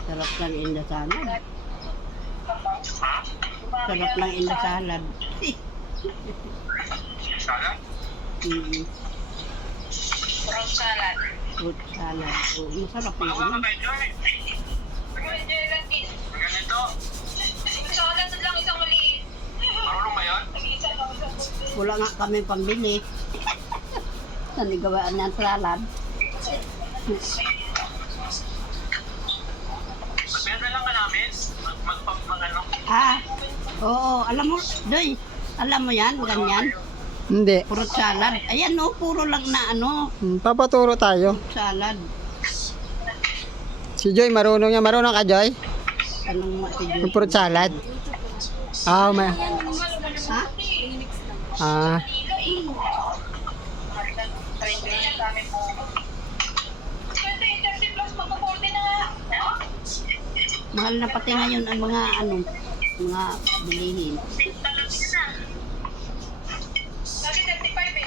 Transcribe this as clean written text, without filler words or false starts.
Sarap lang inda salad. Sarap lang inda salad. Salad? Fruit salad. Fruit salad. Oh, masarap na Magawa ka yun. kay Joy. Enjoy lang din. Ganito. Salad lang isang maliit. Marunong ba yun? Isa lang isang maliit. Wala nga kami pambili. Nanigawaan ng salad. Magpera lang ka namin. Mag-ano. Ah, oo. Alam mo, Doy, alam mo yan, ganyan. Hindi. Fruit salad. Ayan no, puro lang na ano, Papaturo tayo. salad. Si Joy, marunong yan. Marunong ka, Joy? Anong matidyo? Yung fruit salad? Ah, may... Ha? Ah, Mahal na pati ngayon ang mga ano, mga bilihin. Sabi 35 eh.